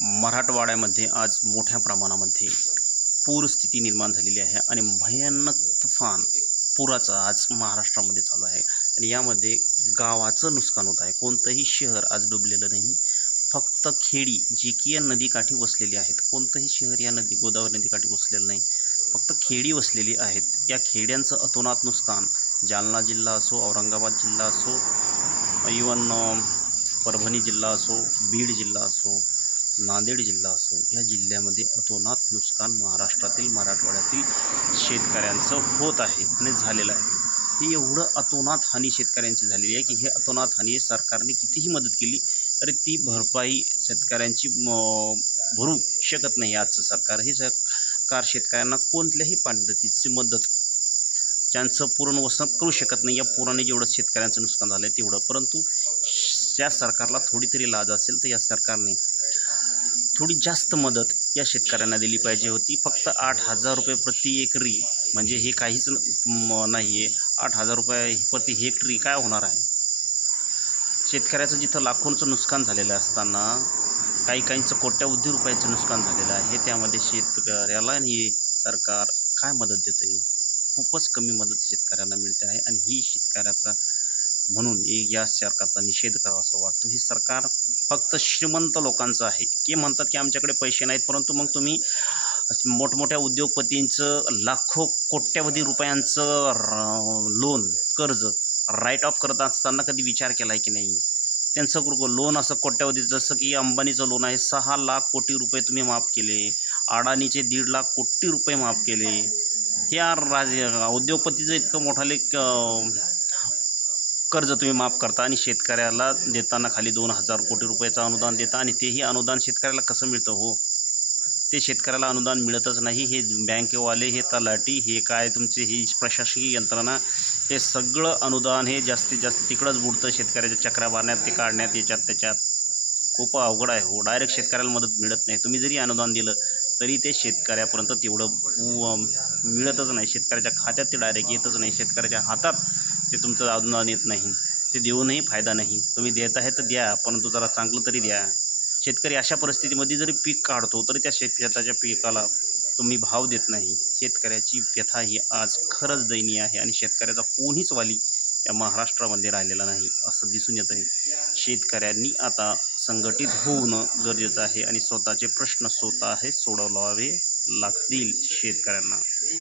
मराठवाड्यामध्ये आज मोठ्या प्रमाणामध्ये पूरस्थिती निर्माण झालेली आहे आणि भयानक तुफान पुराचा आज महाराष्ट्रामध्ये चालू आहे आणि यामध्ये गावाचं नुकसान होत आहे। कोणतंही शहर आज डुबलेलं नाही, फक्त खेडी जी की या नदीकाठी वसलेली आहेत। कोणतंही शहर या गोदावरी नदीकाठी वसलेलं नाही, फक्त खेडी वसलेली आहेत। या खेड्यांचं अतोनात नुकसान जालना जिल्हा असो, औरंगाबाद जिल्हा असो, इवन परभणी जिल्हा असो, बीड जिल्हा असो, नांदेड जिल्हा असो, या जिल्ह्यामध्ये अतोनात नुकसान महाराष्ट्रातील मराठवाड्यातील शेतकऱ्यांचं होत आहे आणि झालेलं आहे। हे एवढं अतोनात हानी शेतकऱ्यांची झालेली आहे की हे अतोनात हानी सरकारने कितीही मदत केली तरी ती भरपाई शेतकऱ्यांची भरू शकत नाही। आजचं सरकार हे सरकार शेतकऱ्यांना कोणत्याही पद्धतीची मदत ज्यांचं पूर्ण वसन करू शकत नाही। या पुराने जेवढं शेतकऱ्यांचं नुकसान झालं आहे तेवढं, परंतु या सरकारला थोडी तरी लाज असेल तर या सरकारने थोडी जास्त मदत या शेतकऱ्यांना दिली पाहिजे होती। फक्त 8,000 रुपये प्रति एकरी म्हणजे हे काहीच नाही आहे। 8,000 रुपये प्रति हेक्टरी काय होणार आहे? शेतकऱ्याचं जिथं लाखोंचं नुकसान झालेलं असताना काहींचं कोट्यवधी रुपयाचं नुकसान झालेलं आहे, त्यामध्ये शेतकऱ्याला हे सरकार काय मदत देतं आहे? खूपच कमी मदत शेतकऱ्यांना मिळते आहे आणि ही शेतकऱ्याचा म्हणून या सरकारचा निषेध करावा असं वाटतं। हे सरकार फक्त श्रीमंत लोकांचं आहे की म्हणतात की आमच्याकडे पैसे नाहीत, परंतु मग तुम्ही मोठमोठ्या उद्योगपतींचं लाखो कोट्यवधी रुपयांचं लोन कर्ज राईट ऑफ करत असताना कधी विचार केला आहे की नाही? त्यांचं लोन असं कोट्यवधी, जसं की अंबानीचं लोन आहे 6 लाख कोटी रुपये तुम्ही माफ केले, अडाणीचे 1.5 लाख कोटी रुपये माफ केले। ह्या उद्योगपतीचं इतकं मोठाले कर्ज तुम्ही माफ करता आणि शेतकऱ्याला देताना खाली 2,000 कोटी रुपयाचं अनुदान देता आणि तेही अनुदान शेतकऱ्याला कसं मिळतं हो? ते शेतकऱ्याला अनुदान मिळतच नाही। हे बँकेवाले, हे तलाठी, हे काय तुमचे ही प्रशासकीय यंत्रणा, हे सगळं अनुदान हे जास्तीत जास्त तिकडंच बुडतं, शेतकऱ्याच्या चक्रा मारण्यात, ते काढण्यात, याच्यात त्याच्यात। खूप अवघड आहे हो। डायरेक्ट शेतकऱ्याला मदत मिळत नाही। तुम्ही जरी अनुदान दिलं तरी ते शेतकऱ्यापर्यंत तेवढं मिळतच नाही। शेतकऱ्याच्या खात्यात ते डायरेक्ट येतच नाही, शेतकऱ्याच्या हातात ते तुमचं अनुदान येत नाही। ते देऊनही फायदा नाही। तुम्ही देत आहे तर द्या, परंतु जरा चांगलं तरी द्या। शेतकरी अशा परिस्थितीमध्ये जरी पीक काढतो तरी त्या शेताच्या पिकाला तुम्ही भाव देत नाही। शेतकऱ्याची व्यथा ही आज खरंच दयनीय आहे आणि शेतकऱ्याचा कोणीच वाली या महाराष्ट्रामध्ये राहिलेला नाही असं दिसून येत आहे। शेतकऱ्यांनी आता संघटित होणं गरजेचं आहे आणि स्वतःचे प्रश्न स्वतः सोडवावे लागतील शेतकऱ्यांना।